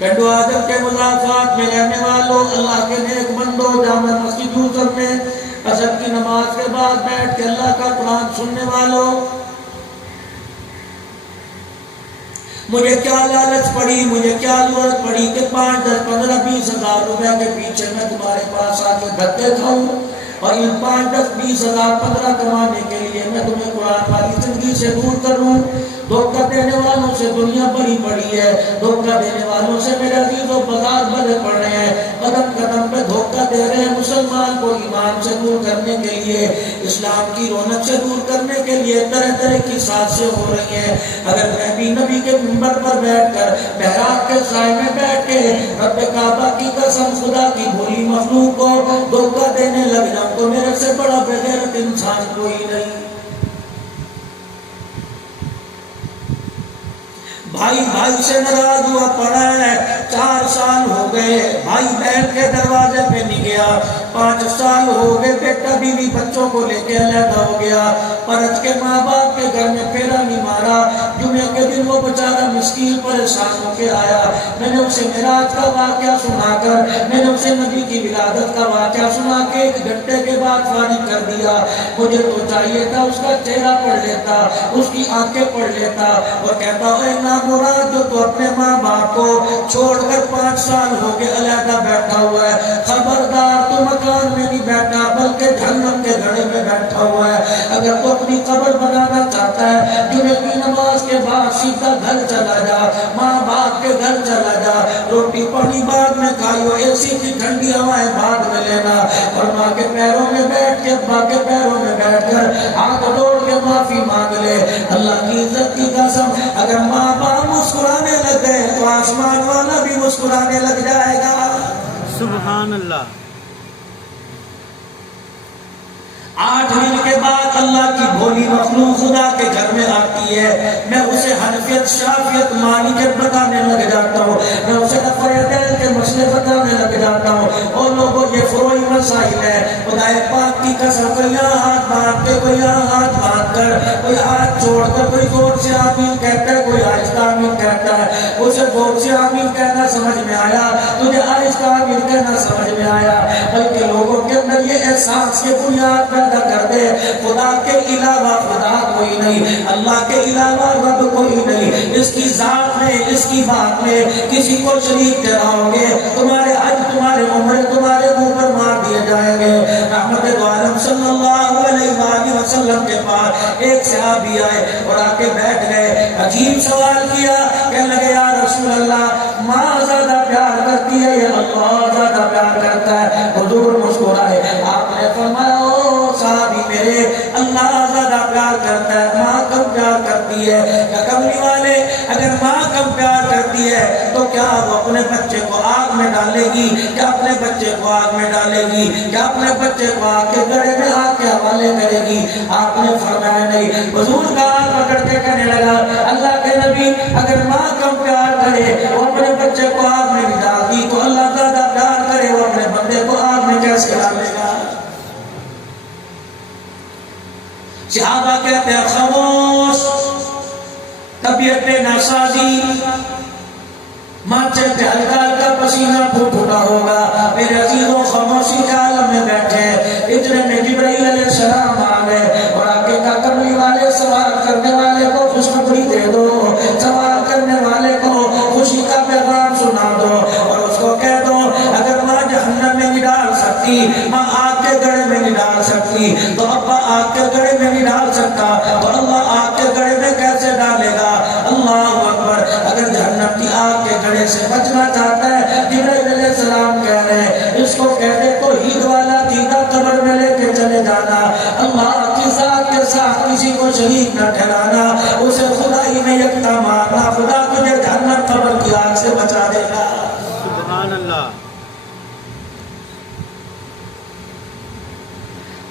کنڈو آدم کے مضافات میں رہنے والوں، اللہ کے نیک بندوں، جامع مسجد یوسف میں عصر کی نماز کے بعد بیٹھ کے اللہ کا قرآن سننے والوں، مجھے کیا لالچ پڑی، مجھے کیا ضرورت پڑی کہ 5، 10، 15، 20 ہزار روپے کے پیچھے میں تمہارے پاس آ کے دھکے کھاؤں، اور ان 5، 10، 20 ہزار 15 کمانے کے لیے میں تمہیں قرآن والی زندگی سے دور کروں۔ دھوکہ دینے والوں سے دنیا بڑی پڑی ہے، دھوکہ دینے والوں سے میرے عزیزوں بازار بھرے پڑ رہے ہیں، قدم قدم پہ دھوکہ دے رہے ہیں مسلمان کو ایمان سے دور کرنے کے لیے، اسلام کی رونق سے دور کرنے کے لیے طرح طرح کی سازشیں ہو رہی ہیں۔ اگر میں بھی نبی کے منبر پر بیٹھ کر محراب کے سائے میں بیٹھ کے رب کعبہ کی قسم خدا کی بھولی مخلوق کو دھوکہ دینے لگ جاؤں تو میرے سے بڑا بے غیرت انسان کوئی نہیں۔ بھائی بھائی سے ناراض ہوا پڑا ہے، 4 سال ہو گئے بھائی بہن کے دروازے پہ نہیں گیا، 5 سال ہو گئے بیٹا بیوی بچوں کو لے کے علیحدہ ہو گیا، پرت کے ماں باپ کے گھر میں پھیرا نہیں مارا۔ جمعے کے دن وہ بیچارہ مسکین پریشان ہو کے آیا، میں نے اسے معراج کا واقعہ سنا کر، میں نے اسے نبی کی ولادت کا واقعہ سنا کے 1 گھنٹے کے بعد فارغ کر دیا۔ مجھے تو چاہیے تھا اس کا چہرہ پڑھ لیتا، اس کی آنکھیں پڑھ لیتا اور کہتا اے مراد جو تو اپنے ماں باپ کو چھوڑ کر 5 سال ہو گئے علیحدہ بیٹھا ہوا ہے، خبردار تو مکان میں نہیں بیٹھا بلکہ جہنم کے گھڑے میں بیٹھا ہوا ہے۔ اگر تو اپنی قبر بنانا چاہتا ہے جمعے کی نماز کے بعد سیدھا گھر چلا جا، ماں باپ کے گھر چلا جا، روٹی پانی بعد میں کھائیو، اے سی کی ٹھنڈی ہوائیں بعد میں لینا، اور ماں کے پیروں میں بیٹھ کے ابا کے پیروں میں بیٹھ کر ہاتھ جوڑ کے معافی مانگ لے۔ اللہ کی عزت کی قسم اگر ماں باپ مسکرانے لگ گئے تو آسمان والا بھی مسکرانے لگ جائے گا۔ سبحان اللہ۔ 8 دن کے بعد اللہ کی بھولی مخلوق خدا کے گھر میں آتی ہے، میں اسے حنفیت شافیت مالکیت بتانے لگ جاتا ہوں، میں اسے دل کے مسئلے بتانے لگ جاتا ہوں۔ اور لوگوں یہ فروعی مسائل ہے، خدا پاک کی قسم کوئی یہاں ہاتھ باندھ کے، کوئی یہاں ہاتھ باندھ کر، کوئی ہاتھ چھوڑ کر، کوئی زور سے آمین کہتا ہے، کوئی آہستہ آمین کہتا ہے۔ اسے زور سے آمین کہنا سمجھ میں آیا، تجھے آہستہ آمین کہنا سمجھ میں آیا، بلکہ لوگوں کے اندر یہ احساس کے بنیاد پیدا کر دے خدا کے علاوہ خدا کوئی نہیں، اللہ کے علاوہ رب کوئی نہیں، اس کی ذات میں، اس کی بات میں کسی کو شریک ٹھہراؤ گے تمہارے حج، تمہارے عمرے تمہارے منہ پر مار دیے جائیں گے۔ رحمت دو عالم صلی اللہ علیہ وآلہ وسلم کے پاس ایک صحابی آئے اور آ کے بیٹھ گئے، عجیب سوال کیا، کہنے لگے یا رسول اللہ ماں زیادہ پیار کرتی ہے یا اللہ زیادہ پیار کرتا ہے؟ حضور مسکرائے، آپ نے فرمایا صحابی میرے، اللہ زیادہ پیار کرتا ہے، ماں کم پیار کرتی ہے۔ کیا کملی والے اگر ماں کم پیار کرتی ہے تو کیا وہ اپنے بچے کو آگ میں ڈالے گی؟ کیا اپنے بچے کو آگ میں ڈالے گی؟ کیا اپنے بچے کو آگ کے گڑھے میں آگ کے حوالے کرے گی؟ آپ نے فرمایا نہیں۔ حضور کا ہاتھ پکڑ کے کہنے لگا اللہ کے نبی اگر ماں کم پیار کرے وہ اپنے بچے کو آگ میں نہیں ڈالتی تو اللہ زیادہ پیار کرے وہ اپنے بندے کو آگ میں کیسے ڈالے گا؟ صحابہ کہتے ہیں خاموش، طبیعت ناسازی، ماتھے پہ ہلکا ہلکا پسینہ پھوٹ اٹھا ہوگا، میرے عزیزوں خاموشی کے عالم میں بیٹھے، اتنے میں جبرائیل علیہ السلام آ گئے اور آگے کا کملی والے سوال کرنے والے کو خوشخبری دے دو، سوال کرنے والے کو خوشی کا پیغام سنا دو اور اس کو کہہ دو اگر ماں جہنم میں نہیں ڈال سکتی، ماں آگ کے گڑھے میں نہیں ڈال سکتی تو ابا آگ کے گڑھے میں نہیں ڈال سکتا تو اللہ آگ کے گڑھے میں کیسے ڈالے گا؟ اللہ اکبر۔ اگر جہنم کی آگ کے گڑھے سے بچنا چاہتا ہے، جبرائیل علیہ السلام کہہ رہے ہیں اس کو کہہ دے تو عید والا دیدہ قبر میں لے کے چلے جانا، اللہ کی ذات کے ساتھ کسی کو شریک نہ ٹھہرانا، اسے خدائی میں یکتا ماننا، خدا تجھے جہنم قبر کی آگ سے بچا دے گا۔ سبحان اللہ۔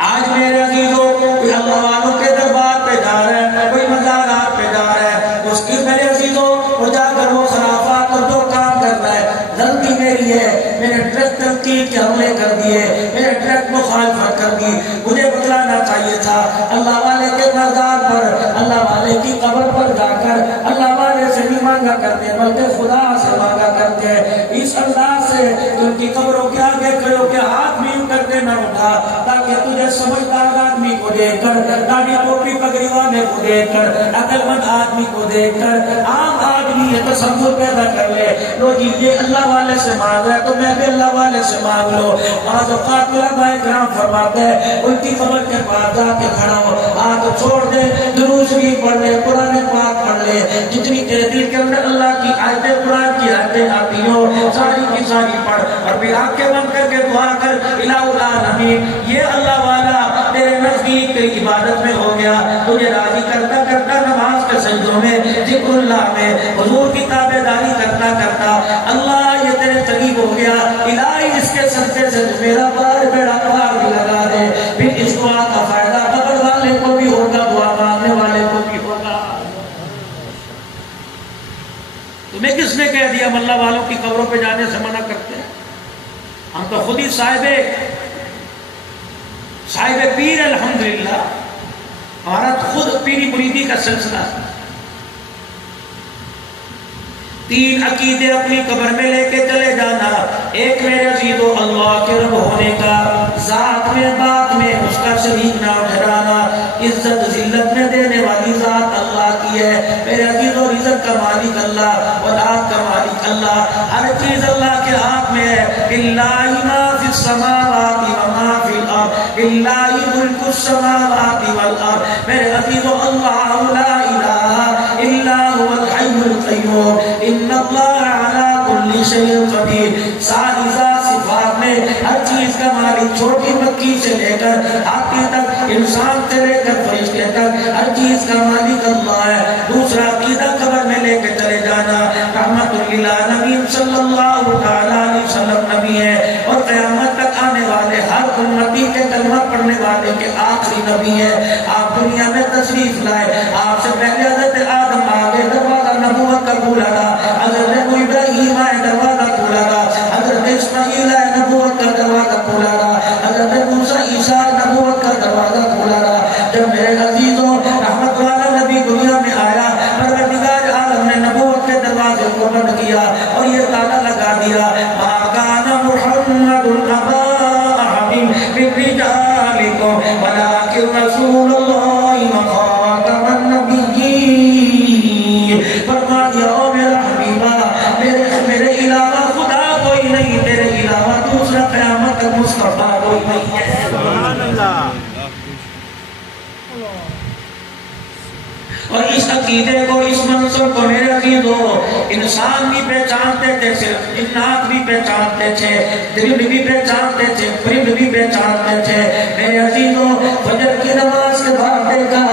آج میرے عزیزوں کوئی اللہ والوں کے دربار پہ جا رہا ہے، کوئی مزارات پہ جا رہا ہے، اس کی میرے عزیزوں وہ جا کر وہ خرافات اور جو کام کر رہا ہے غلطی میری ہے، میں نے ڈائریکٹ تنقید کے حملے کر دیے، میں نے ڈائریکٹ مخالفت کر دی، مجھے بتلانا چاہیے تھا اللہ والے کے مزار پر، اللہ والے کی قبر پر جا کر اللہ والے سے نہیں مانگا کرتے بلکہ خدا سے مانگا کرتے ہیں۔ دیکھ کر، داڑھی ٹوپی پگڑی والے کو دیکھ کر، عقل مند آدمی کو دیکھ کر عام آدمی یہ تصور پیدا کر لے، لو جی یہ اللہ والے سے مانگ رہا ہے تو میں بھی اللہ والے سے مانگ لو۔ بعض اوقات علماء کرام فرماتے ہیں ان کی قبر کے پاس جا کے کھڑا ہو، ہاتھ چھوڑ دے، درود شریف پڑھ لے، قرآن پاک پڑھ لے، جتنی تیرے دل کے اندر اللہ کی آیتیں، قرآن کی آیتیں آتی ہو ساری کی ساری پڑھ، اور پھر آنکھیں بند کر کے دعا کر، الہ العالمین یہ اللہ والا تیرے نزدیک تیری عبادت میں ہو گیا، تجھے راضی کرتا کرتا نماز کے سجدوں میں، ذکر اللہ میں، حضور کی تابعداری کرتا کرتا اللہ یہ تیرے قریب ہو گیا، الہی اس کے صدقے سے میرا بار بیڑا پار بھی لگا دے، پھر اس دعا کا فائدہ قبر والے کو بھی ہوگا، دعا مانگنے والے کو بھی ہوگا۔ تمہیں کس نے کہہ دیا ہم اللہ والوں کی قبروں پہ جانے سے منع کرتے ہیں؟ ہم تو خود ہی صاحب پیر، الحمدللہ ہمارا خود پیری مریدی کا سلسلہ۔ 3 عقیدے اپنی قبر میں لے کے چلے جانا، ایک میرے عزیزو اللہ کے رب ہونے کا، ذات میں بات میں اس کا شریک نہ ٹھہرانا، عزت ذلت میں دینے والی ذات اللہ کی ہے میرے عزیزو، رزق کا مالک اللہ، اولاد کا مالک اللہ، ہر چیز اللہ کے ہاتھ میں ہے، للہ ما فی السماوات وما فی الارض، للہ ملک السماوات والارض، میرے عزیزو اللہ لا الہ الا هو الحی القیوم، ان اللہ علی کل شیء قدیر، ساری ذات صفات میں ہر چیز کا مالک، چھوٹی مکی سے لے کر ہاتھی تک، انسان سے لے کر فرشتے تک، ہر چیز کا مالک اللہ ہے۔ دوسرا عقیدہ قبر میں لے کے چلے جانا، رحمت للعالمین صلی اللہ علیہ وسلم نبی ہے، اور قیامت تک آنے والے ہر امتی کے کلمہ پڑھنے والے کے آخری نبی ہے۔ آپ دنیا میں تشریف لائے، آپ سے پہلے حضرت آدم آگے، دروازہ نبوت کا کھولا تھا، حضرت ابراہیم آئے، دروازہ کھولا تھا، حضرت اسماعیل آئے، نبوت کا دروازہ کھولا تھا، حضرت موسیٰ عیسیٰ نبوت کا دروازہ کھولا تھا۔ جب میرے عزیزوں رحمت والا نبی دنیا میں آیا، پروردگار عالم نے نبوت کے دروازے کو بند کیا اور یہ تالا لگا دیا، ما کان محمد ابا احد من رجالکم ولکن رسول اللہ وخاتم النبیین، فرما دیا او میرا حبیبہ، میرے علاوہ خدا کوئی نہیں، تیرے علاوہ دوسرا قیامت کا مصطفیٰ کوئی نہیں ہے۔ سبحان اللہ۔ اور اس عقیدے کو، اس منصب کو میرے عزیزو انسان بھی پہچانتے تھے، صرف جنات بھی پہچانتے تھے، درند بھی پہچانتے تھے، پرند بھی پہچانتے تھے۔ میرے عزیزو فجر کی نماز کے بعد دیکھا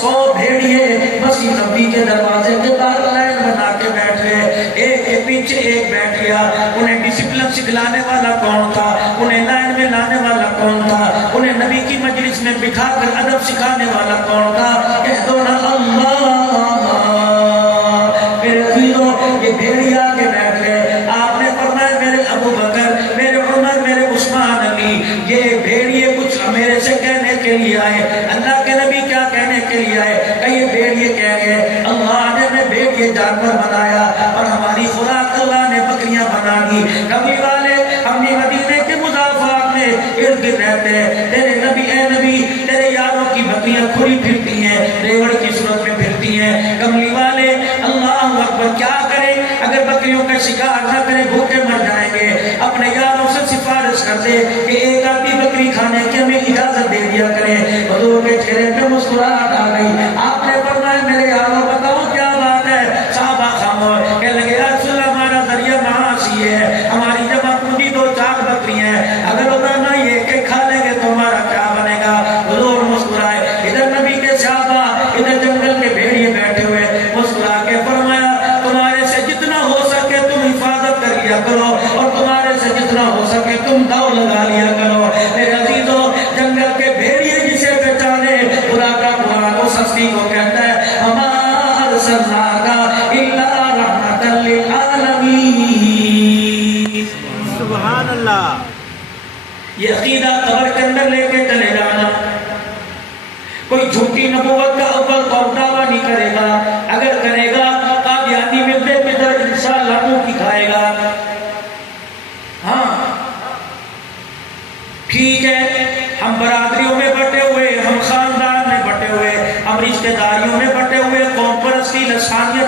100 بھیڑیے مسیح نبی کے دروازے کے باہر لائن بنا کے بیٹھ گئے، ایک کے پیچھے ایک بیٹھ گیا۔ انہیں ڈسپلن سکھلانے والا کون تھا؟ انہیں لائن میں لانے والا کون تھا؟ انہیں نبی کی مجلس میں بٹھا کر ادب سکھانے والا کون تھا؟ کہہ دو نا اللہ۔ میرے عزیزو یہ بھیڑی آگے بیٹھ گئے، آپ نے فرمایا میرے ابو بکر، میرے عمر، میرے عثمان علی، یہ بھیڑیے کچھ میرے سے کہنے کے لیے آئے، اللہ کے نبی کیا کہنے کے لیے آئے؟ کہ یہ بھیڑیے کہہ گئے اللہ نے ہمیں بھیڑیے جانور بنایا اور ہماری خوراک اللہ نے بکریاں بنا دی، کبھی والے ہم بھی مدینے کے مضافات میں ارد گرد رہتے ہیں، تیرے نبی اے نبی تیرے یاروں کی بکریاں کھلی پھرتی ہیں، ریوڑ کی صورت میں پھرتی ہیں، کملی والے اللہ اکبر، کیا کریں اگر بکریوں کا شکار نہ کریں، بھوکے مر جائیں گے۔ اپنے یاروں سے سفارش کر دے کہ ایک آدھی بکری کھانے کی ہمیں اجازت دے دیا کریں۔ حضور کے چہرے پہ مسکراہٹ آ گئی، آپ نے فرمایا میرے یاروں بتاؤ کیا بات ہے؟ صحابہ خاموش، کہنے لگے یا رسول اللہ ہمارا ذریعہ معاش یہ ہے، ہماری جمع پوری 2-4 بکریاں ہیں، اگر اتنا یہ کہ کھا لیں گے تو ہمارا کیا بنے گا؟ حضور مسکرائے، ادھر نبی کے صحابہ، ادھر جنگل کے بھیڑیے بیٹھے ہوئے، مسکرا کے فرمایا تمہارے سے جتنا ہو سکے تم حفاظت کر لیا کرو اور تمہارے سے جتنا ہو سکے تم داؤ لگا لیا کرو۔ میرے عزیزو جنگل کے بھیڑیے جسے پہچانے، خدا کا قرآن کو سستی کو کہتا ہے وما ارسلناک الا رحمۃ للعالمین۔ سبحان اللہ۔ یہ عقیدہ قبر کے اندر لے کے چلے جانا، کوئی جھوٹی نبوت کا اول طور دعویٰ نہیں کرے گا، اگر کرے گا قادیانی ملتے پدر انشاءاللہ منہ کی کھائے گا۔ ہاں ٹھیک ہے، ہم برادریوں میں بٹے ہوئے، ہم خاندان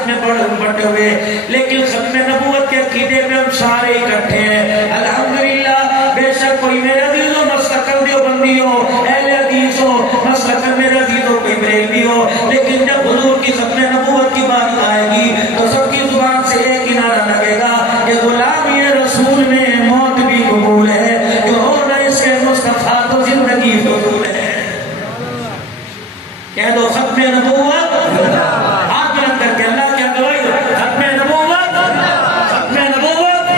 آپس میں بٹے ہوئے، لیکن ختم نبوت کے عقیدے میں ہم سارے اکٹھے ہیں الحمدللہ۔ بے شک کوئی میرے عزیزوں مسلک دیوبندی ہو، اہل حدیث ہو، مسلک میرے عزیزوں کوئی بریلوی ہو، لیکن جب حضور کی ختم نبوت کی باری آئے گی تو سب کی زبان سے ایک ہی نعرہ لگے گا کہ غلامی رسول میں موت بھی قبول ہے، جو ہو نہ اس کے مصطفیٰ تو زندگی فضول ہے۔ کہہ دو ختم نبوت، ہاتھ بلند کر کے اللہ کیا گواہی دو، ختم نبوت، ختم نبوت۔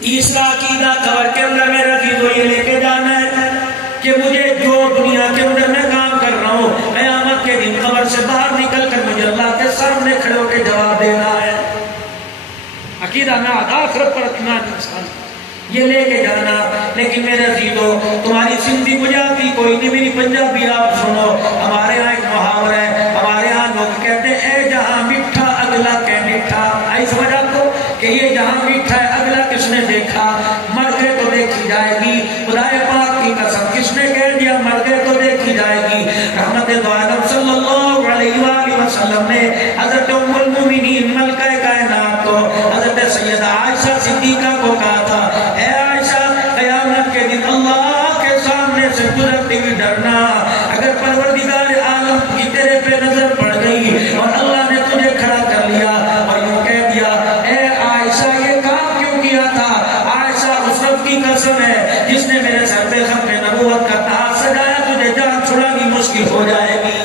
تیسرا عقیدہ قبر کے اندر میرا عزیزو یہ لے کے جانا ہے کہ مجھے جو دنیا کے اندر میں کام کر رہا ہوں، قیامت کے دن قبر سے باہر نکل کر مجھے اللہ کے سامنے کھڑے ہو کے جواب دینا ہے۔ عقیدہ میں آخرت پر اطمینان انسان یہ لے کے جانا۔ لیکن میرے عزیزو تمہاری سندھی گجراتی کوئی نہیں، میری پنجابی آپ سنو، ہمارے ہاں ایک محاورہ ہے، ہمارے ہاں لوگ کہتے ہیں اے جہاں میٹھا اگلا کہ میٹھا، آئی سمجھ آپ کو کہ یہ جہاں میٹھا ہے اگلا کس نے دیکھا؟ مر گئے تو دیکھی جائے گی، خدا پاک کی قسم کس نے کہہ دیا مر گئے تو دیکھی جائے گی؟ رحمت دو عالم صلی اللہ علیہ وآلہ وسلم نے حضرت ام المومنین ملکہ کائنات کو حضرت سیدہ عائشہ صدیقہ کو کہا تھا اے عائشہ قیامت کے دن اللہ کے سامنے سے گزرتے ہوئے ڈرنا، اگر پروردگار عالم کی تیرے پہ نظر پڑ گئی اور اللہ نے تجھے کھڑا کر لیا اور یوں کہہ دیا اے عائشہ یہ کام کیوں کیا تھا؟ عائشہ اس رب کی قسم ہے جس نے میرے سر پہ ختم نبوت کا تاج سجایا، تجھے جان چھڑانی مشکل ہو جائے گی۔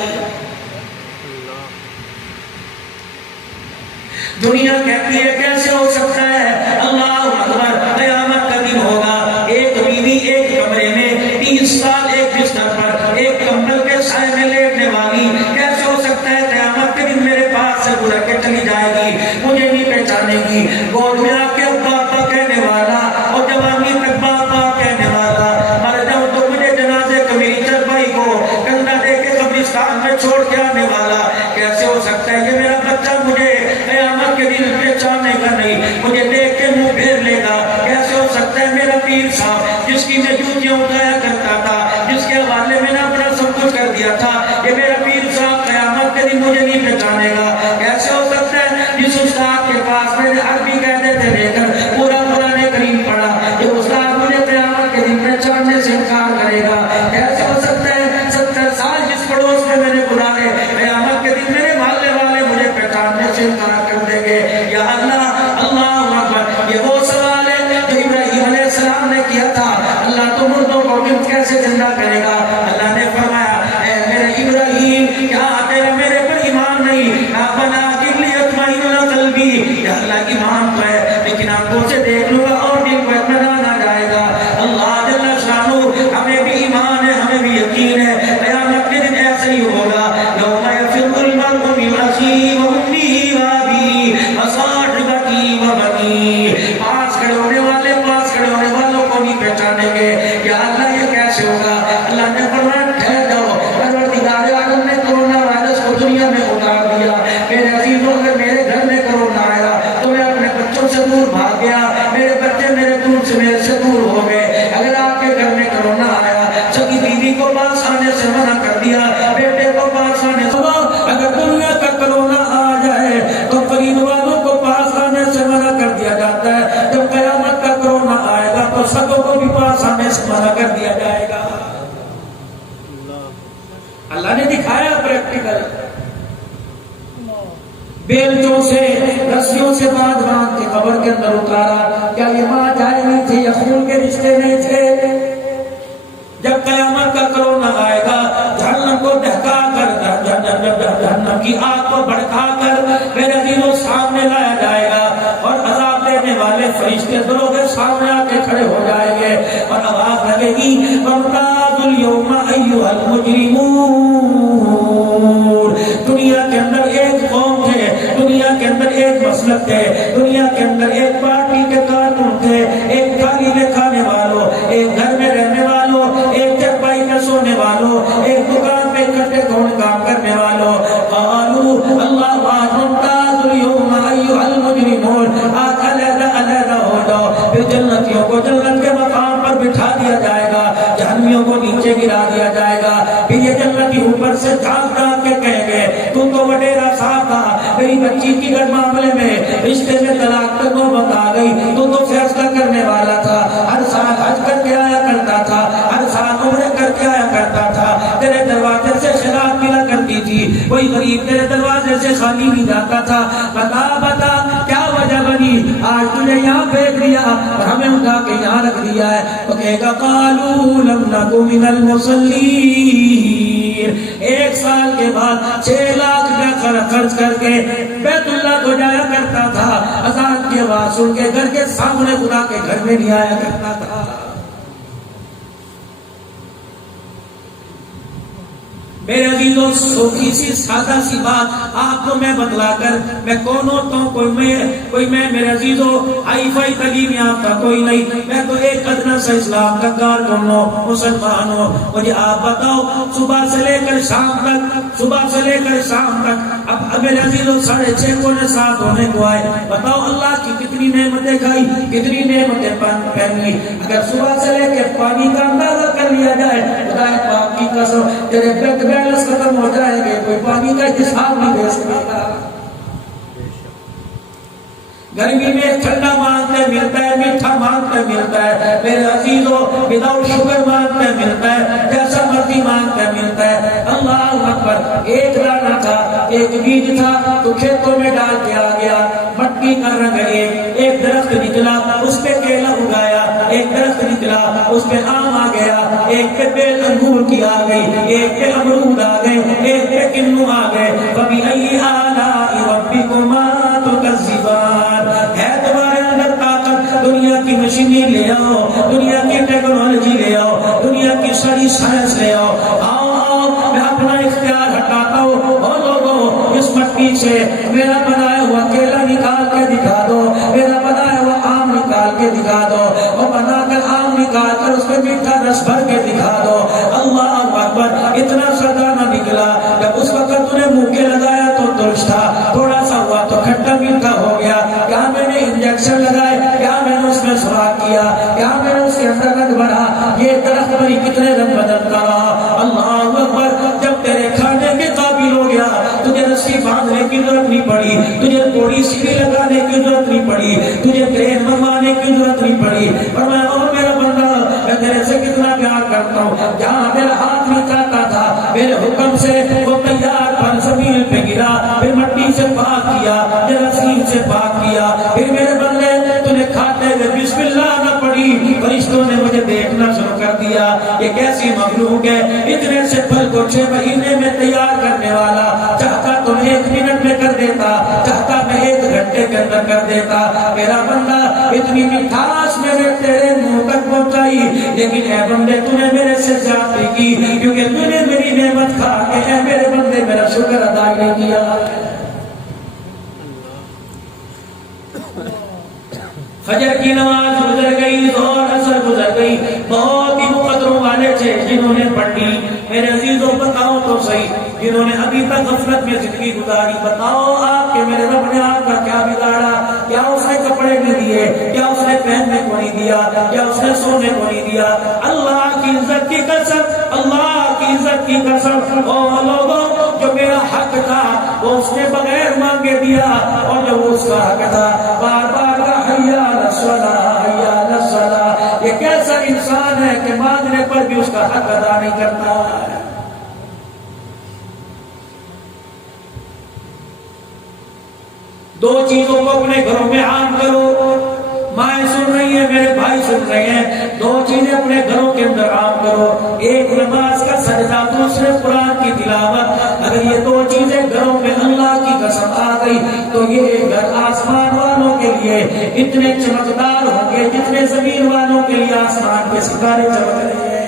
دنیا کہتی ہے کیسے ہو سکتا ہے؟ اللہ اکبر، قیامت کا دن ہوگا، ایک بیوی ایک کمرے میں 30 سال ایک بستر پر ایک کمبل کے سائے میں لیٹنے والی، کیسے ہو سکتا ہے قیامت کے دن میرے پاس سے گزر کے چلی جائے گی، مجھے نہیں پہچانے گی، گود میں آ کے ابا ابا کہنے والا اور جوانی تک بابا کہنے والا، مر جاؤں تو مجھے جنازے کو میری چرپائی کو کندھا دے کے قبرستان میں چھوڑ کے آنے والا، کیسے ہو سکتا ہے کہ میرا بچہ مجھے قیامت کے دن پہچانے کا نہیں، مجھے دیکھ کے منہ پھیر لے گا؟ کیسے ہو سکتا ہے میرا پیر صاحب جس کی میں جوتیاں اٹھایا کرتا تھا، جس کے حوالے میں نے اپنا سب کچھ کر دیا تھا، یہ میرا پیر صاحب قیامت کے دن مجھے نہیں پہچانے گا؟ کیسے ہو سکتا ہے جس استاد کے پاس میں نے عربی قاعدے سے لے کر پورا قرآن کریم پڑھا، یہ استاد مجھے قیامت کے دن پہچاننے سے انکار کرے گا؟ کیسے ہو سکتا ہے 70 سال جس پڑوس میں نے گزارے، قیامت کے دن میرے محلے والے مجھے پہچاننے سے انکار کر دیں گے؟ یا اللہ، اللہ اکبر، یہ وہ سوال ہے جو ابراہیم علیہ السلام نے کیا تھا، اللہ تو مردوں کو کیسے زندہ کرے گا؟ اللہ نے فرمایا اے میرے ابراہیم کیا تیرا میرے پر ایمان نہیں؟ ربنا اغفر لی اطمئن قلبی، یا اللہ ایمان تو ہے لیکن آنکھوں سے دیکھ لوں گا اور دل کو اطمینان آ جائے گا۔ اللہ جل شانہ ہمیں بھی ایمان ہے، ہمیں بھی یقین ہے قیامت کے دن ایسے ہی ہوگا، یوم یفر المرء من اخیہ وامہ وابیہ وصاحبتہ وبنیہ، پاس کھڑے ہونے والے پاس کھڑے ہونے والوں کو نہیں پہچانیں گے۔ یا اللہ یہ کیسے ہوگا؟ اللہ نے فرمایا ٹھہر جاؤ، پروردگار عالم نے کورونا وائرس کو دنیا میں اتار دیا، میرے عزیزوں اگر میرے گھر میں کورونا آیا تو میں اپنے بچوں سے دور بھاگ گیا، میرے بچے میرے دور سے میرے سے دور ہو گئے۔ اگر آپ کے گھر میں کورونا آیا، سکی بیوی کو پاس آنے سے منع کر دیا، بیٹے کو پاس آنے سے، اگر دنیا کا کورونا آ جائے تو قریب والوں کو پاس آنے سے منع کر دیا جاتا ہے، جب قیامت کا کورونا آئے گا تو سگوں کو بھی پاس آنے سے منع کر دیا جائے گا۔ اللہ نے دکھایا پریکٹیکل، بیلچوں سے رسیوں سے باندھ کے قبر کے اندر اتارا، کیا یہ ماں جائے نہیں تھی یا خون کے رشتے نہیں تھے؟ جب قیامت کا کورونا آئے گا جہنم کو دہکا کر جہنم کی آگ کو بھڑکا کر میرے عزیزوں سامنے لایا جائے گا اور عذاب دینے والے فرشتے دروغے سامنے آ کے کھڑے ہو جائیں گے اور آواز لگے گی وَامْتَازُوا الْيَوْمَ أَيُّهَا الْمُجْرِمُونَ۔ دنیا کے اندر ایک قوم تھے، دنیا کے اندر ایک مسلک تھے، دنیا کے اندر ایک پارٹی کے کارٹون تھے، ایک تھالی میں کھانے والوں، ایک گھر میں رہنے والوں، ایک چرپائی میں سونے والوں، ایک دکان پہ اکٹھے کام کرنے والوں۔ قالوا اللہ ممتاز اليوم ایھا المجرمون، آج علیحدہ علیحدہ ہو جاؤ، پھر جنتیوں کو جنت کے مقام پر بٹھا دیا جائے گا، جہنمیوں کو نیچے گرا دیا جائے گا، پھر یہ جنتی اوپر سے جھانک ڈال کے کہیں گے تو وڈیرا صاحب تھا، دیگر معاملے میں رشتے میں طلاق پر نوبت آ گئی تو فیصلہ کرنے والا تھا، ہر سال حج کر کے آیا کرتا تھا، ہر سال عمرہ کر کے آیا کرتا تھا، تیرے دروازے سے خیرات ملا کرتی تھی، کوئی غریب تیرے دروازے سے خالی نہیں جاتا تھا، بتا کیا وجہ بنی آج تجھے یہاں بھیج دیا اور ہمیں اٹھا کے یہاں رکھ دیا ہے؟ تو کہے گا قالوا لم نک من المصلین، 1 سال کے بعد 6 لاکھ کا خرچ کر کے بیت اللہ کو جایا کرتا تھا، اذان کی آواز سن کے گھر کے سامنے خدا کے گھر میں نہیں آیا کرتا تھا۔ میرے عزیزوں، سوکھی سی سادہ سی بات آپ کو میں بتلا کر میں کون ہوتا ہوں؟ کوئی میں میرے عزیزوں ہائی فائی تعلیم یافتہ کوئی نہیں، میں تو ایک ادنا سا اسلام کا کارکن ہوں، مسلمان ہوں۔ مجھے آپ بتاؤ، صبح سے لے کر شام تک اب میرے عزیزوں 6:30 پونے 7 ہونے کو آئے، بتاؤ اللہ کی کتنی نعمتیں کھائی، کتنی نعمتیں پہنی۔ اگر صبح سے لے کے پانی کا اندازہ کر لیا جائے، خدا پاک کی قسم تیرے بینک بیلنس ختم ہو جائیں گے، کوئی پانی کا حساب نہیں دے سکتا۔ گرمی میں ٹھنڈا مانگتے ملتا ہے، میٹھا مانگتے ملتا ہے، میرے عزیزوں وداؤٹ شوگر مانگتے ملتا ہے، جیسا مرضی مانگتے ملتا ہے۔ اللہ اکبر۔ ایک دانہ تھا، ایک بیج تھا تو کھیتوں میں ڈال کے آ گیا، مٹی کا رنگ ایک درخت نکلا، اس پہ کیلا اگایا، ایک درخت نکلا اس پہ آم آ گیا، ایک پہ بیل انگور کی آ گئی، ایک پہ امرود آ گئے، ایک پہ کنو آ گئے۔ فَبِأَيِّ آلَاءِ رَبِّكُمَا تُكَذِّبَانِ۔ ہے تمہارے اندر طاقت، دنیا کی مشینری لے آؤ، دنیا کی ٹیکنالوجی لے آؤ، دنیا کی ساری سائنس لے آؤ، آؤ میں اپنا اختیار ہٹاتا ہوں، اور لوگوں اس مٹی سے میرا بنایا ہوا کیلا نکال کے دکھا دو، میرا بنایا ہوا آم نکال کے دکھا دو، اور بنا کر آم نکال کر اس میں میٹھا رس بھر کے دکھا دو۔ اللہ اکبر۔ اتنا سا دانہ نکلا، جب اس وقت تم نے منہ کے لگایا تو ترش تھا، تھوڑا سا ہوا تو کھٹا میٹھا ہو گیا۔ کیا میں نے انجیکشن لگائے؟ کیا میں نے اس میں سوراخ کیا؟ کیا میں نے اس کے اندر رنگ بھرا؟ یہ درخت بھری کتنے رنگ بدلتا رہا۔ اللہ اکبر۔ جب تیرے کھانے کے قابل ہو گیا، تجھے رسی باندھنے کی ضرورت نہیں پڑی، تجھے کوڑی سیڑھی لگانے کی ضرورت نہیں پڑی، تجھے کرین منگوانے کی ضرورت نہیں پڑی۔ اور میں میرا بندہ، میں تیرے سے کتنا پیار کرتا ہوں، جہاں میرا ہاتھ نہیں چاہتا تھا میرے حکم سے وہ تیار پر زمین پہ گرا، پھر مٹی سے پاک کیا، جراثیم سے پاک کیا، پھر میرے بندے تو نے کھاتے ہوئے بسم اللہ نہ پڑی، فرشتوں نے مجھے دیکھنا شروع کر دیا، یہ کیسی مخلوق ہے، اتنے سے پھل کو 6 مہینے میں تیار کرنے والا، چاہتا تم 1 منٹ میں کر دیتا، چاہتا میں 1 گھنٹے کے اندر کر دیتا۔ میرا بندہ اتنی مٹھاس میں نے تیرے منہ تک پہنچائی، لیکن اے بندے تو نے میرے سے زیادتی کی، کیونکہ تو نے میری نعمت کھا کے اے میرے بندے میرا شکر ادا نہیں کیا۔ فجر کی نماز گزر گئی، ظہر عصر گزر گئی، بہت ہی مقدروں والے تھے جنہوں نے پڑھ لی۔ میرے عزیزوں بتاؤ تو صحیح، جنہوں نے ابھی تک غفلت میں زندگی گزاری، بتاؤ آپ کہ میرے رب نے آپ کا کیا بگاڑا؟ کیا اس نے کپڑے نہیں دیے؟ کیا اس نے پہننے کو نہیں دیا؟ کیا اس نے سونے کو نہیں دیا؟ اللہ کی عزت کی قسم، اللہ کی عزت کی قسم، او لوگوں جو میرا حق تھا وہ اس نے بغیر مانگے دیا، اور جو اس کا حق تھا بار بار کا حیا الصلاۃ۔ یہ کیسا انسان ہے کہ مانگنے پر بھی اس کا حق ادا نہیں کرتا ہے؟ دو چیزوں کو اپنے گھروں میں عام کرو، مائیں سن رہی ہیں، میرے بھائی سن رہے ہیں، 2 چیزیں اپنے گھروں کے اندر عام کرو، ایک نماز کا سجدہ، دوسرے قرآن کی تلاوت۔ اگر یہ 2 چیزیں گھروں میں اللہ کی قسم آ گئی تو یہ گھر آسمان والوں کے لیے اتنے چمکدار ہوں گے جتنے زمین والوں کے لیے آسمان کے ستارے چمک رہے ہیں۔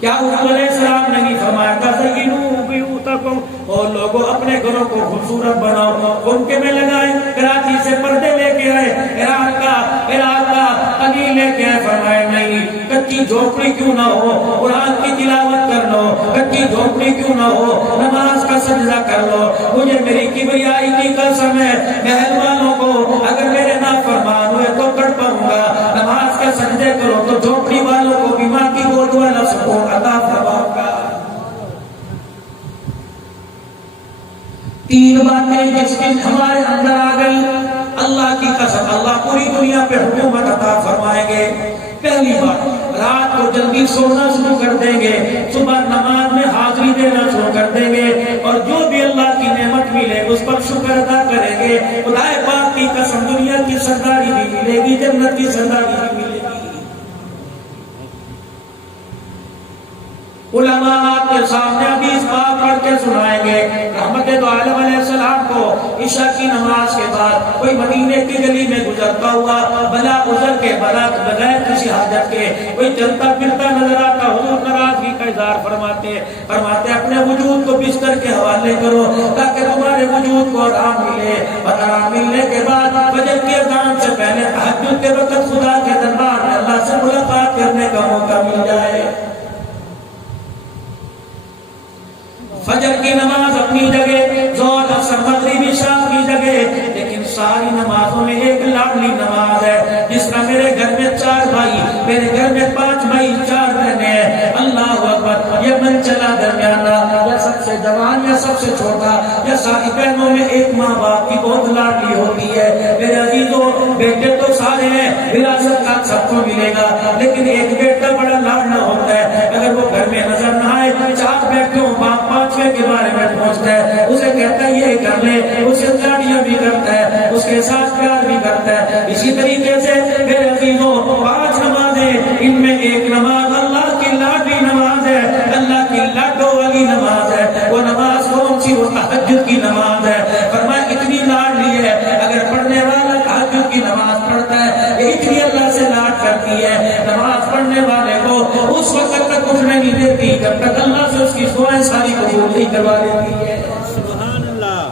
کیا حضور علیہ السلام نے نہیں فرمایا تھا زینوا بیوتکم، اور لوگوں اپنے گھروں کو خوبصورت بناؤ، ان کے میں لگائے، کراچی سے پردے لے کے آئے، عراق کا علی لے کے آئے، فرمایا نہیں، کچی جھوپڑی کیوں نہ ہو، قرآن کی تلاوت کر لو، کچی جھوپڑی کیوں نہ ہو، نماز کا سجدہ کر لو۔ مجھے میری کبریائی کی قسم ہے، محل والوں کو اگر میرے نافرمان ہوئے تو کٹ پاؤں گا، نماز کا سجدے کرو تو جھوپڑی والوں کو بھی ماں کی گود والا سکون عطا فرماؤں گا۔ 3 باتیں جس دن ہمارے پہ حکومت عطا فرمائیں گے۔ پہلی بات، رات کو جلدی سونا شروع کر دیں گے، صبح نماز میں حاضری دینا شروع کر دیں گے، اور جو بھی اللہ کی نعمت ملے اس پر شکر ادا کریں گے۔ خدا پاک کی قسم، دنیا کی سرداری بھی ملے گی، جنت کی سرداری بھی ملے گی۔ علماء آپ کے سامنے حدیث پاک پڑھ کے سنائیں گے۔ رحمت دو عالم علیہ السلام کو عشاء کی نماز کے بعد کوئی مدینے کی گلی میں گزرتا ہوا بلا عذر کے بغیر کسی حاجت کے کوئی چلتا پھرتا نظر آتا، حضور ناراضگی کا اظہار فرماتے اپنے وجود کو بستر کے حوالے کرو تاکہ تمہارے وجود کو آرام ملے، اور آرام ملنے کے بعد فجر کی اذان سے پہلے تہجد کے وقت خدا کے دربار میں اللہ سے ملاقات کرنے کا موقع مل جائے۔ فجر کی نماز اپنی جگہ، ظہر اثر مغرب عشاء کی جگہ، لیکن ساری نمازوں میں ایک لاڈلی نماز ہے۔ جس طرح میرے گھر میں 4 بھائی، میرے گھر میں 5 بھائی 4 بہنیں ہیں، اللہ اکبر، یہ من چلا درمیانہ، یا سب سے جوان یا سب سے چھوٹا، یا ساری بہنوں میں ایک ماں باپ کی بہت لاڈلی ہوتی ہے۔ میرے عزیزوں، بیٹے تو سارے ہیں، وراثت کا سب کو ملے گا، لیکن ایک بیٹا بڑا لاڈلا ہوتا ہے۔ اگر وہ گھر میں نظر نہ آئے، 4 بیٹے ہوں، باپ 5ویں کے بارے میں پہنچتا ہے، اسے کہتا ہے یہ کر لے، اسے گاڑیاں بھی کرتا ہے، اس کے ساتھ پیار بھی کرتا ہے۔ اسی طریقے سے میرے عزیزوں، 5 نمازیں، ان میں ایک نماز اللہ کی لاڈلی نماز ہے، اللہ کی لاڈو والی نماز ہے۔ وہ نماز کون سی؟ وہ تہجد کی نماز ہے۔ فرمایا اتنی لاڈلی ہے، اگر پڑھنے والا تہجد کی نماز پڑھتا ہے، یہ اتنی اللہ سے لاڈ کرتی ہے، نماز پڑھنے والے کو اس وقت تک اٹھنے نہیں دیتی جب تک اللہ سے اس کی دعائیں ساری قبول نہیں کروا دیتی ہے۔ سبحان اللہ۔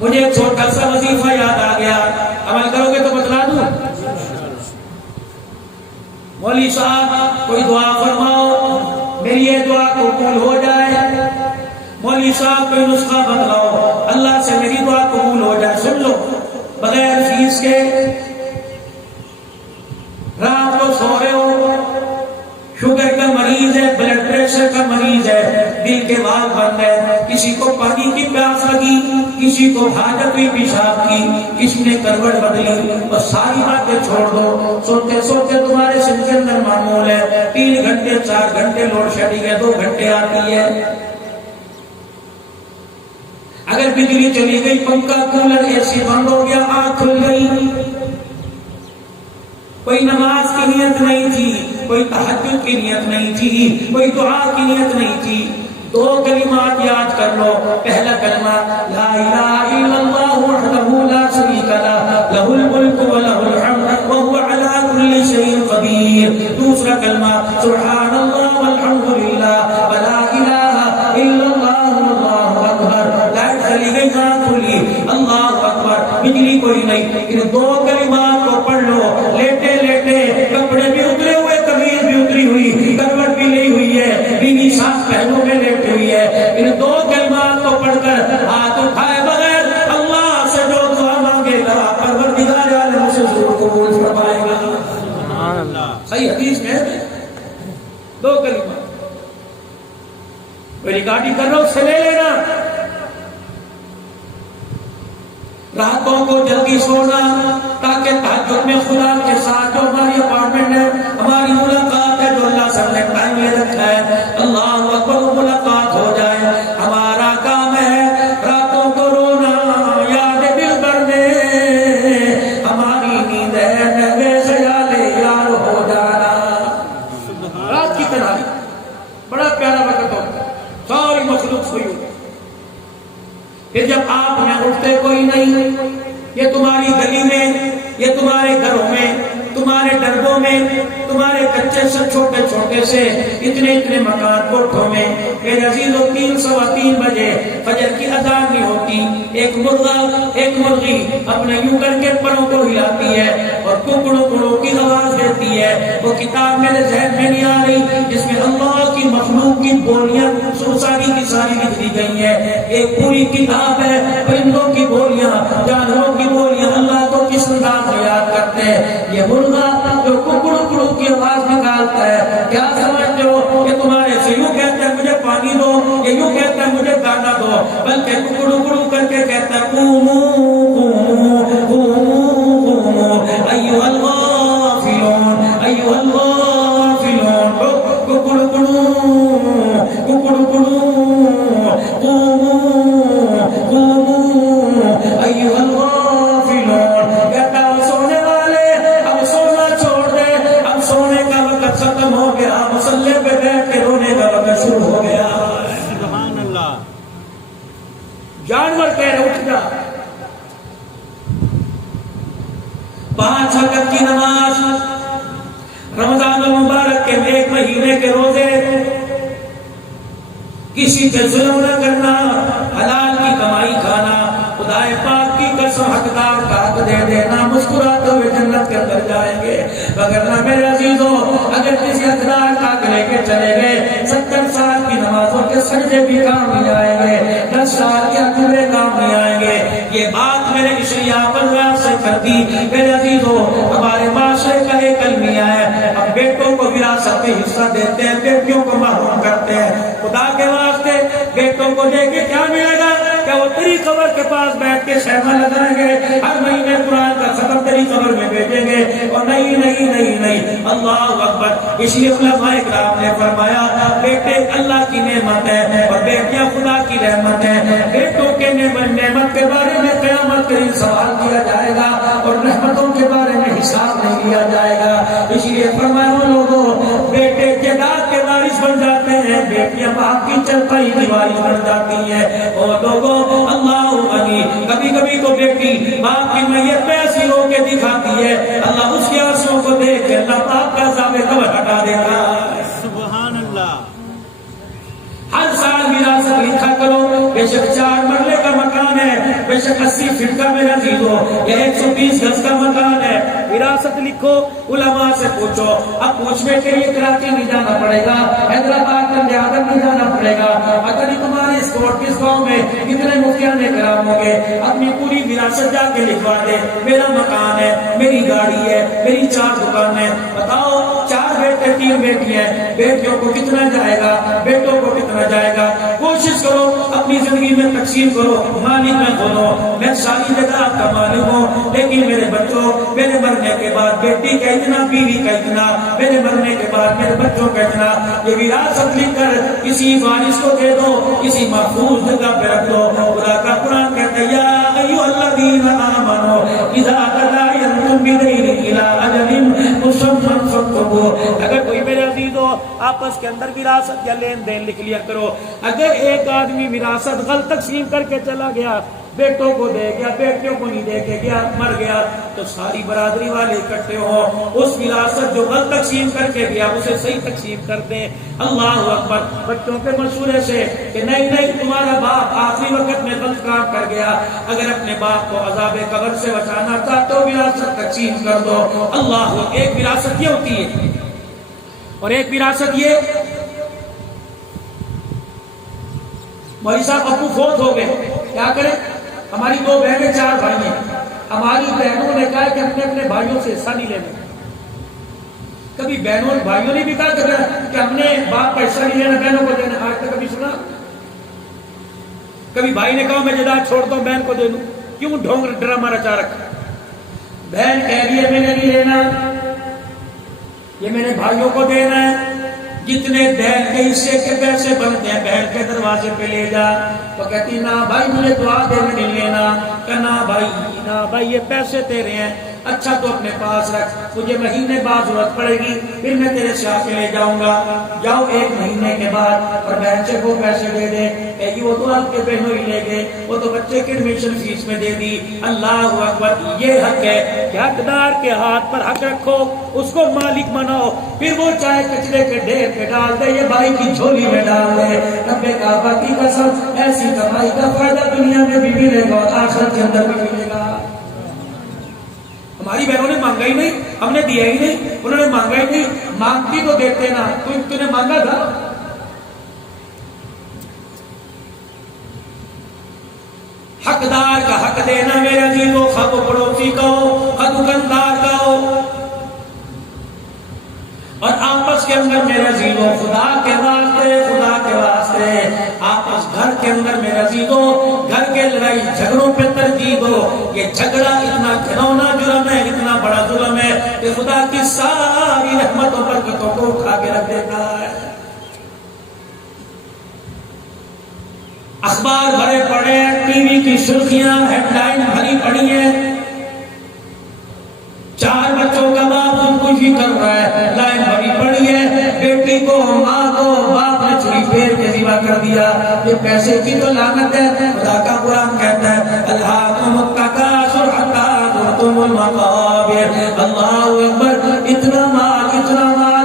مجھے ایک چھوٹا سا وظیفہ یاد آ گیا، عمل کرو گے تو بتلا دوں۔ مولوی صاحب کوئی دعا فرماؤ میری یہ دعا قبول ہو جائے، مولوی صاحب کوئی نسخہ بتلاؤ اللہ سے میری دعا قبول ہو جائے۔ سن لو، بغیر فیس کے، رات کو سو رہے ہو، شوگر کا مریض ہے، بلڈ پریشر کا مریض ہے، دل کے وال بند ہے، کسی کو پانی کی پیاس لگی، کسی کو حاجت ہوئی پیشاب کی، کسی نے کروٹ بدلی، بس ساری باتیں چھوڑ دو۔ سوتے سوتے تمہارے سن کے اندر معمول ہے 3 گھنٹے 4 گھنٹے لوڈ شیڈنگ ہے، 2 گھنٹے آتی ہے۔ اگر بجلی چلی گئی، پنکھا کولر اے سی بند ہو گیا، آنکھ کھل گئی، کوئی نماز کی نیت نہیں تھی، کوئی تہجد کی نیت نہیں تھی، کوئی دعا کی نیت نہیں تھی، 2 کلمات یاد کر لو۔ پہلا کلمہ لا الہ الا اللہ وحدہ لا شریک لہ لہ الملک ولہ الحمد وہو علی کل شیء قدیر۔ دوسرا کلمہ سبحان اللہ والحمد للہ ولا الہ الا اللہ واللہ اکبر۔ لائٹ چلی گئی، آنکھ کھلی، اللہ اکبر، بجلی کوئی نہیں، ان 2 کلمات کو پڑھ لو۔ لیٹے لیٹے کپڑے بھی اترے ہوئے، قمیض بھی اتری ہوئی، کروٹ بھی نہیں ہوئی ہے، بیوی صاف پہنوں میں لیٹ ہوئی ہے، ان 2 کلمات کو پڑھ کر ہاتھ اٹھائے بغیر اللہ سے جو دعا مانگے گا پروردگار عالم سے ضرور قبول فرمائے گا۔ سبحان اللہ۔ صحیح حدیث میں 2 کلمات، کوئی ریکارڈنگ کر رہا ہو اس سے لے لینا۔ راتوں کو جلدی سونا تاکہ تہجد میں خدا کے ساتھ جو ہماری اپارٹمنٹ ہے، ہماری ملاقات ہے، جو اللہ سے ہم نے ٹائم لے رکھا ہے، اللہ اکبر، ملاقات ہو جائے۔ ہمارا کام ہے راتوں کو رونا، یاد دل بھر میں، ہماری نیند ہے نوے خیال یار ہو جانا۔ رات کی تنہائی بڑا پیارا وقت ہوتا ہے، ساری مخلوق سوئی ہوتی ہے، کہ جب آپ میں اٹھتے کوئی نہیں، یہ تمہاری گلی میں، یہ تمہارے گھروں میں، تمہارے ڈربوں میں، تمہارے کچے سے چھوٹے چھوٹے سے اتنے اتنے مکان کوٹھوں میں، میرے عزیزوں 3 سوا 3 بجے فجر کی اذان نہیں ہوتی، ایک مرغی اپنے یوں کر کے پروں کو ہلاتی ہے اور ککڑوں کی آواز دیتی ہے۔ وہ کتاب میرے ذہن میں نہیں آ رہی جس میں اللہ کی مخلوق کی بولیاں ساری کی ساری لکھ دی گئی ہیں، ایک پوری کتاب ہے، پرندوں کی بولیاں، جانوروں کی بولیاں، اللہ کو کس انداز میں یاد کرتے ہیں۔ یہ مرغا جو ککڑوں کی آواز نکالتا ہے، کیا سمجھتے ہو؟ یہ تمہارے سے یوں کہتا ہے مجھے پانی دو، یہ یوں کہتا ہے مجھے دانا دو، بلکہ ککڑوں کر کے کہتا ہے قوموا قوموا قوموا ایھا 5 وقت کی نماز، رمضان المبارک کے 1 مہینے کے روزے، کسی پہ ظلم نہ کرنا، حلال کی کمائی کھانا، خدا پاک کی قسم حقدار کا حق دے دینا، مسکراتے ہوئے جنت کے اندر جائیں گے۔ وگرنہ میرے عزیزوں اگر کسی حقدار کا لے کے چلے گئے 70 سال کی نمازوں کے سجدے بھی کام نہیں آئیں گے، 10 سال کے ادھورے کام نہیں آئیں گے۔ یہ بات میں نے اشریا پنجاب سے کر دی۔ میرے عزیزوں ہمارے معاشرے کا ایک المیہ ہے، ہم بیٹوں کو وراثت میں حصہ دیتے ہیں، بیٹیوں کو محروم کرتے ہیں۔ خدا کے واسطے بیٹوں کو دے کے کیا ملے گا؟ کیا وہ تیری قبر کے پاس بیٹھ کے شہما لگائیں گے، ہر مہینے قرآن کا ختم تیری قبر میں بھیجیں گے؟ اور نہیں نہیں نہیں نہیں، اللہ اکبر۔ اس لیے علماء کرام نے فرمایا بیٹے اللہ کی نعمت ہے اور بیٹیاں خدا کی رحمت ہے۔ بیٹوں کے نعمت کے بارے میں قیامت کے دن سوال کیا جائے گا اور رحمتوں کے بارے میں حساب نہیں لیا جائے گا۔ اس لیے فرمایا لوگوں بیٹے جائیداد کے وارث بن جاتے ہیں، بیٹیاں باپ کی چرپائی کی وارث بن جاتی ہیں۔ اور لوگوں اللہ علی کبھی کبھی تو بیٹی باپ کی میت پہ ایسی رو کے دکھاتی ہے، اللہ اس کے آنسوؤں کو دیکھ کے اللہ باپ کا عذاب قبر ہٹا دیتا ہے۔ سبحان اللہ۔ ہر سال وراثت لکھا کرو، بے شک 4 مرلے کا مکان ہے، بے شک 80 فٹ کا میرا عزیزو یہ 120 گز کا مکان ہے، وراثت لکھو، علماء سے پوچھو۔ اب پوچھنے کے لیے کراچی نہیں جانا پڑے گا، حیدرآباد کا دیہات نہیں جانا پڑے گا، اگر تمہارے اس کوٹ کس گاؤں میں کتنے مفتیان کرام ہوں گے، اپنی پوری وراثت جا کے لکھوا دے، میرا مکان ہے، میری گاڑی ہے، میری 4 دکان ہے، بتاؤ 4 بیٹے 3 بیٹیاں ہیں، بیٹیوں کو کتنا جائے گا، بیٹوں کو کتنا جائے گا؟ کوشش کرو اپنی زندگی میں تقسیم کرو، مالک میں بولو میں ساری جگہ کا مالک ہوں، لیکن میرے بچوں میرے مرنے کے بعد بیٹی کا اتنا، بیوی کا اتنا، میرے مرنے کے بعد میرے بچوں کا اتنا، یہ وراثت لکھ کر کسی وارث کو دے دو، کسی محفوظ جگہ پہ رکھ دو۔ خدا کا قرآن کہتا ہے یا ایھا الذین آمنوا اذا تداینتم بدین الی اجل مسمى فاکتبوہ۔ اگر کوئی میرے عزیزو آپس کے اندر وراثت یا لین دین لکھ لیا کرو۔ اگر ایک آدمی وراثت غلط تقسیم کر کے چلا گیا، بیٹوں کو دے گیا، بیٹیوں کو نہیں دے کے گیا، مر گیا، تو ساری برادری والے اکٹھے ہوں، اس وراثت جو غلط تقسیم کر کے گیا اسے صحیح تقسیم کر دیں۔ اللہ اکبر۔ بچوں کے مشورے سے کہ نہیں نہیں تمہارا باپ آخری وقت میں غلط کام کر گیا، اگر اپنے باپ کو عذاب قبر سے بچانا تھا تو وراثت تقسیم کر دو۔ اللہ، ایک وراثت یہ ہوتی ہے اور ایک وراثت یہ، مولوی صاحب ابو فوت ہو گئے، کیا کریں؟ ہماری 2 بہنیں 4 بھائی ہیں، ہماری بہنوں نے کہا کہ اپنے اپنے بھائیوں سے حصہ نہیں لینا۔ کبھی بہنوں بھائیوں نے بھی کہا کہ ہم نے باپ کا حصہ نہیں لینا، بہنوں کو دینا، آج تک کبھی سنا؟ کبھی بھائی نے کہا میں جائیداد چھوڑتا ہوں بہن کو دے دوں؟ کیوں ڈھونگ ڈرامہ رچا رکھا؟ بہن کہہ رہی ہے میں نے نہیں لینا، یہ میرے بھائیوں کو دینا ہے، جتنے بہن کے حصے کے پیسے بنتے ہیں بہن کے دروازے پہ لے جا۔ تو کہتی نہ بھائی مجھے دعا دے میں نہیں لینا، کہ نہ بھائی یہ پیسے تیرے ہیں، اچھا تو اپنے پاس رکھ، مجھے مہینے بعد ضرورت پڑے گی پھر میں تیرے سے آ کے لے جاؤں گا۔ جاؤ 1 مہینے کے بعد اور بہن سے وہ پیسے دے دے، کہ وہ تو آپ کے بہنوں ہی لے گئے، وہ تو بچے کے ایڈمیشن فیس میں دے دی۔ اللہ اکبر، یہ حق ہے کہ حقدار کے ہاتھ پر حق رکھو، اس کو مالک بناؤ، پھر وہ چاہے کچرے کے ڈھیر پہ ڈال دے یا بھائی کی جھولی میں ڈال دے، رب کعبہ کی قسم ایسی کمائی کا فائدہ دنیا میں بھی ملے گا اور آخرت کے اندر بھی ملے گا۔ ہماری بہنوں نے مانگا ہی نہیں، ہم نے دیا ہی نہیں، انہوں نے مانگا ہی نہیں، مانگتی تو دیتے نا، تو نے مانگا تھا۔ حقدار کا حق دینا میرے عزیزو، خواہ وہ پڑوسی کا ہو، خواہ دکاندار کا ہو، اور آپس کے اندر میرے عزیزو خدا کے واسطے آپس گھر کے اندر میرے عزیزو گھر کے لڑائی جھگڑوں پہ ترجیح دو۔ یہ جھگڑا اتنا گھنونا جرم ہے، اتنا بڑا ظلم ہے کہ خدا کی ساری رحمتوں برکتوں کو اٹھا کے رکھ دیتا ہے۔ اخبار بھرے پڑے ہیں، ٹی وی کی سرخیاں ہیڈ لائن بھری پڑی ہیں، 4 بچوں کا باپ خودکشی کر رہا ہے، لائن بھری پڑی ہے، بیٹی کو ماں کو باپ نے چھری پھیر کے ذبح کر دیا۔ یہ پیسے کی تو لعنت ہے۔ خدا کا قرآن کہتا ہے الہاکم التکاثر حتی زرتم المقابر، ہوئے۔ اللہ اکبر، اتنا مال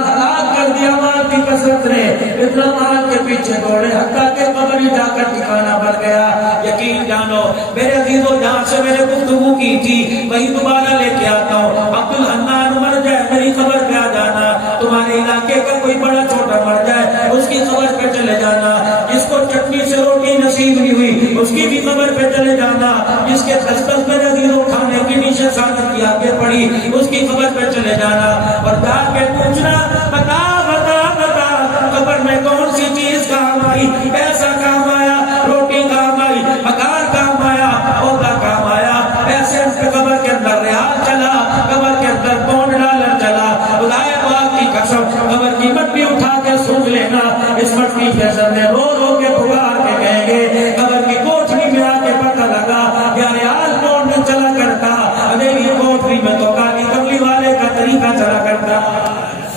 ہلاک کر دیا مال کی کثرت نے، اتنا مال کے پیچھے دوڑے حتیٰ کہ قبر ہی جا کر ٹھکانا بن گیا۔ یقین جانو میرے عزیزو، جہاں سے میں نے گفتگو کی تھی وہی دوبارہ لے کے آتا ہوں۔ عبد الحنان مر جائے میری خبر پہ آ جانا، تمہارے علاقے کا کوئی بڑا چھوٹا مر جائے اس کی خبر پہ چلے جانا، جس کو چٹنی سے روٹی نصیب نہیں ہوئی اس کی بھی خبر پہ چلے جانا، جس کے دستک میں عزیزو کھانے کی نیشے سعادت کی آگے پڑی اس کی خبر پہ چلے جانا، اور جا کے پوچھنا بتا بتا بتا خبر میں کون سی چیز کام آئی، پیسہ کام آیا، روٹی کام آئی، مکان کام آیا، عہدہ کام آیا، ایسے قبر کے اندر ریال چلا، قبر کے اندر پاؤنڈ ڈالر چلا، خدائے پاک کی قسم قبر کی مٹی اٹھا کے سونگ لینا، اس مٹی کے ذریعے رو رو کے پکار کے کہیں گے قبر کی کوٹری میں آ کے پتہ لگا یا ریال پاؤنڈ چلا کرتا، میری کوٹری میں تو کالی کملی والے کا طریقہ چلا کرتا۔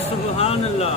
سبحان اللہ،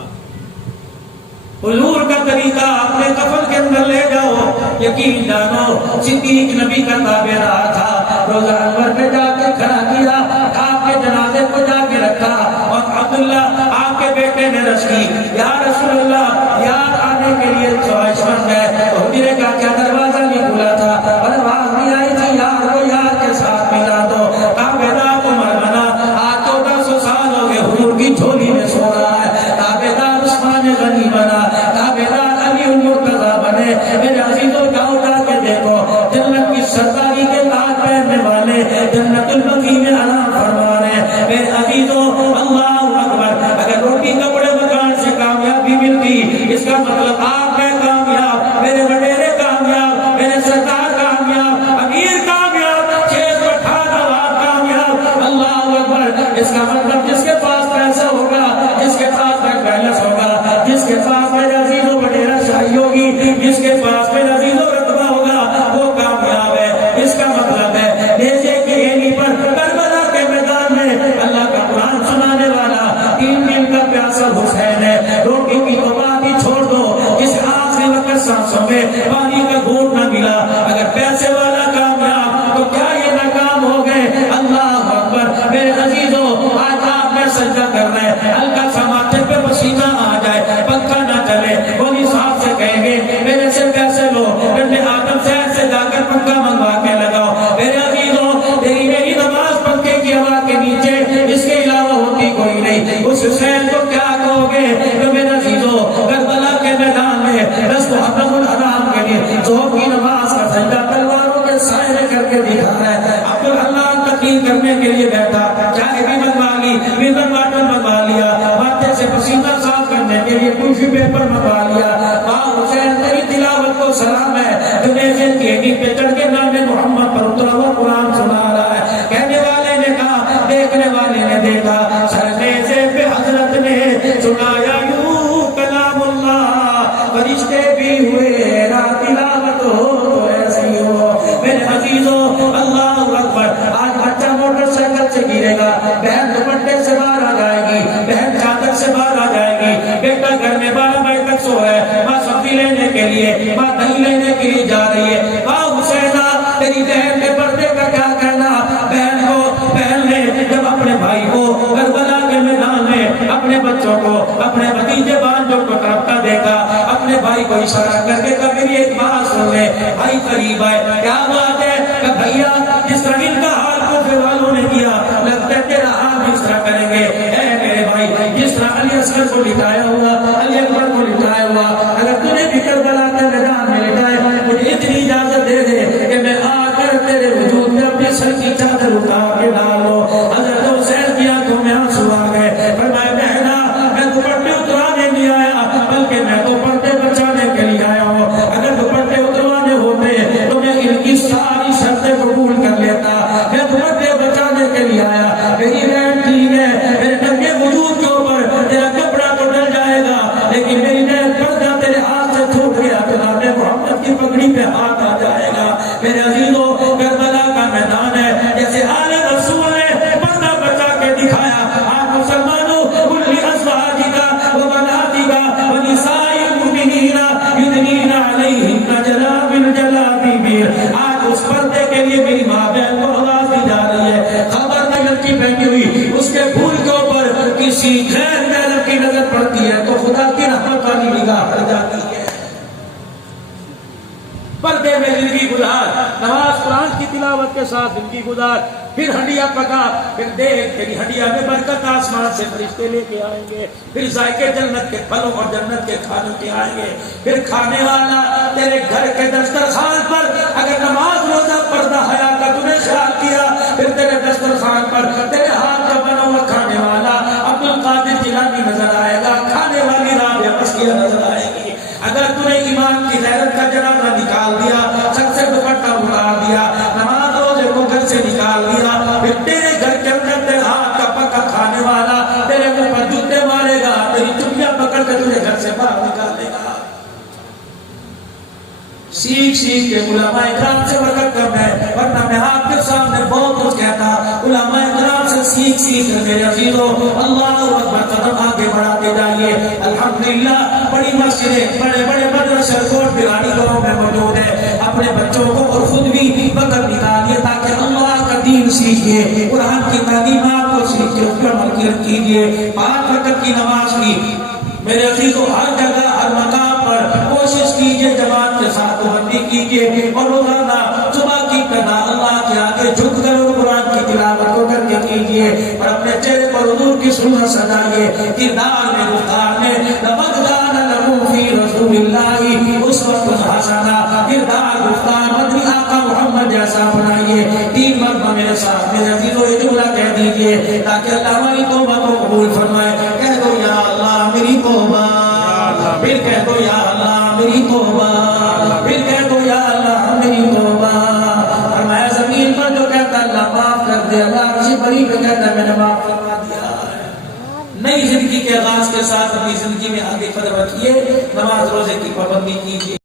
حضور کا طریقہ اپنے کفن کے اندر لے جاؤ۔ یقین جانو صدیق نبی کا تابعدار تھا، روزہ انور پہ جا کے کھڑا کیا، آپ کے جنازے کو جا کے رکھا، اور عبداللہ آپ کے بیٹے نے رش کی، یا رسول اللہ یاد آنے کے لیے خواہش مند ہے، تو میرے کا کیا دروازہ نہیں کھلا تھا اور آواز نہیں آئی تھی یار کو یار کے ساتھ ملا دو، تابعدار عمر بنا، آج 1400 سال ہو گئے حضور کی جھولی میں سو رہا ہے، تابعدار عثمان غنی بنا، تابعدار علی المرتضیٰ بنے۔ میرے عزیزوں جاؤ جا کے دیکھو جنت کی سرداری کے تاج پہننے والے جنت البقیع میں آرام فرما رہے ہیں۔ میرے عزیزوں اللہ اکبر، اگر روٹی کپڑے مکان سے کامیابی ملتی اس کا مطلب آپ میں کامیاب، میرے وڈیرے کامیاب، میرے سرکار کامیاب، امیر کامیاب، شیخ پٹھان نواب کامیاب۔ اللہ اکبر، اس کا مطلب جس کے پاس پیسہ ہوگا، جس کے پاس بینک بیلنس ہوگا، جس کے پاس میرے عزیزوں وڈیرہ شاہی ہوگی، جس کے پاس میرے عزیزوں رتبہ ہوگا وہ کامیاب ہے۔ اس کا مطلب ہے نیزے کی اینی پر کربلا کے میدان میں اللہ کا قرآن سنانے والا 3 دن کا پیاسا حسین ہے۔ روٹی کی تو بات ہی چھوڑ دو، اس آخری وقت سانسوں میں پانی کا گھونٹ نہ ملا، اگر پیسے والا کامیاب تو کیا یہ ناکام ہو گئے؟ اللہ اکبر، میرے عزیزوں آج آپ میں سجدہ کر رہے ہیں، ہلکا سا ماتھے پہ پسینہ آ جائے، پنکھا نہ چلے، ولی صاحب سے کہیں گے میرے سے پیسے لو، ابن آدم شہر سے جا کر پنکھا منگوا کے لگاؤ۔ میرے عزیزوں تیری میری نماز پنکھے کی ہوا کے نیچے اس کے علاوہ ہوتی کوئی نہیں، اس حسین کو کیا کہو گے جو میرے عزیزوں کربلا کے میدان میں رسم حرم الحرام کے لیے ظہر کی نماز کا سجدہ تلواروں کے سائے کر کے دکھا ہے۔ عبد الحنان تقریر کرنے کے لیے بیٹھا، چائے بھی منگوا لی، ریزن واٹر منگوا لیا، ماتھے سے پسینہ صاف کرنے کے لیے ٹیشو پیپر منگوا لیا۔ ماں حسین تیری تلاوت کو سلام ہے، جنیزے کی اینی پہ چڑھ کے نام محمد پر اترا ہوا قرآن سنا رہا ہے۔ کہنے والے نے کہا، دیکھنے والے نے دیکھا، سرنیزے پہ حضرت نے سنایا یوں کلام اللہ، فرشتے بھی ہوئے رات تلاوت ہو تو ایسی ہو۔ میرے عزیزوں اللہ اکبر، آج بچہ موٹر سائیکل سے گرے گا، بہن دوپٹے سے باہر آ جائے گی، بہن چادر سے باہر آ جائے گی، بیٹا گھر میں 12 بجے تک سو ہے، ماں سبزی لینے کے لیے، ماں دہی لینے کے لیے جا رہی ہے۔ ماں حسینہ تیری بہن کے پردے کا کیا کہنا؟ بہن نے جب اپنے بھائی کو کربلا کے میدان میں، اپنے بچوں کو، اپنے بھتیجے بانجوں کو تڑپتا دیکھا، اپنے بھائی کو اشارہ کر کے کہا میری ایک بات سن لے، بھائی قریب آئے، کیا بات ہے؟ کہ بھیا جس طرح ان کا حال کوفے والوں نے کیا لگتا ہے تیرا حال اس طرح کریں گے۔ اے میرے بھائی، جس طرح علی اصغر کو لٹایا ہوا، علی اکبر کو لٹایا ہوا، اگر تجھے بھی کربلا کے میدان میں لٹائے، مجھے اتنی اجازت دے دے کہ میں آ کر تیرے وجود میں اپنی سر کی چادر اتار کے ڈال لو۔ حضرت حسین کی آنکھوں میں آنسو آ گئے، فرمایا بہنا میں دوپٹے اترانے نہیں آیا، بلکہ میں تو پردے بچانے کے لیے آیا ہوں، اگر دوپٹے اتروانے ہوتے تو میں ان کی ساری شرطیں قبول کر لیتا، میں دوپٹے بچانے کے لیے آیا۔ میری بہن ٹھیک ہے، میرے ننگے وجود کے اوپر تیرا کپڑا تو ڈل جائے گا، لیکن میری بہن پردہ کسی غیر محرم کی نظر پڑتی ہے تو خدا کی رحمت والی نگاہ پڑ جاتی ہے. پردے میں زندگی گزار، نماز قرآن کی تلاوت کے ساتھ زندگی گزار، پھر ہڈیاں پکا، پھر دیکھ تیری ہڈیاں میں برکت آسمان سے فرشتے لے کے آئیں گے، پھر ذائقے جنت کے پھلوں اور جنت کے کھانوں کے آئیں گے، پھر کھانے والا تیرے گھر کے دسترخوان پر اگر نماز روزہ پردہ حیا کا تم نے خیال کیا، پھر تیرے دسترخوان پر تیرے ہاتھ کا بنا ہوا کھانے والا عبد القادر جیلانی نظر آئے گا، کھانے والی رابعہ مسکیہ نظر آئے گی. اگر تم نے ایمان کی غیرت کا جنازہ نکال دیا، سب سے دوپٹہ اتار دیا، نماز روزے کو گھر سے نکال دیا، پھر تیرے گھر کے اندر تیرے ہاتھ کا پکا کھانے والا تیرے منہ پر جوتے مارے گا، تیری چٹیاں پکڑ کے تجھے گھر سے باہر نکالے گا. سیکھ سیکھ کے علماء اکرام سے برکت کرنا ہے، ورنہ میں آپ کے سامنے بہت کچھ کہتا. علماء اکرام سے سیکھ سیکھ کر میرے عزیزوں اللہ اکبر قدم آگے بڑھاتے جائیے. الحمدللہ بڑی مسجدیں، بڑے بڑے مدرسے کوٹ بہاری گاؤں میں موجود ہے. اپنے بچوں کو اور خود بھی وقت نکالیے تاکہ اللہ کا دین سیکھیے، قرآن کی تعلیمات کو سیکھیے، اس پر عمل کیجیے. 5 وقت کی نماز کی میرے عزیزوں ہر جگہ ہر مقام پر کوشش کیجیے، جماعت کے ساتھ بندی کیجیے، اور روزانہ صبح کی قضا اللہ کے آگے جھک کر اور قرآن کی تلاوت کو کر کے کیجیے، اور اپنے چہرے پر حضور کی سنت سجائیے. کردار میں گفتار میں لقد کان لکم فی رسول اللہ اسوۃ حسنہ، کردار گفتار مدنی آقا محمد جیسا بنائیے. 3 مرتبہ میرے ساتھ میرے عزیزوں یہ جملہ کہہ دیجیے تاکہ اللہ ہماری توبہ کو قبول فرمائے. کہہ دو یا اللہ میری توبہ، پھر کہہ دو یا اللہ میری توبہ، پھر کہہ دو یا اللہ میری توبہ. فرمایا زمین پر جو کہتا اللہ معاف کر دے، اللہ کسی بری پہ کہتا میں نے معاف کروا دیا. نئی زندگی کے آغاز کے ساتھ اپنی زندگی میں آگے قدم رکھیے، نماز روزے کی پابندی کیجیے.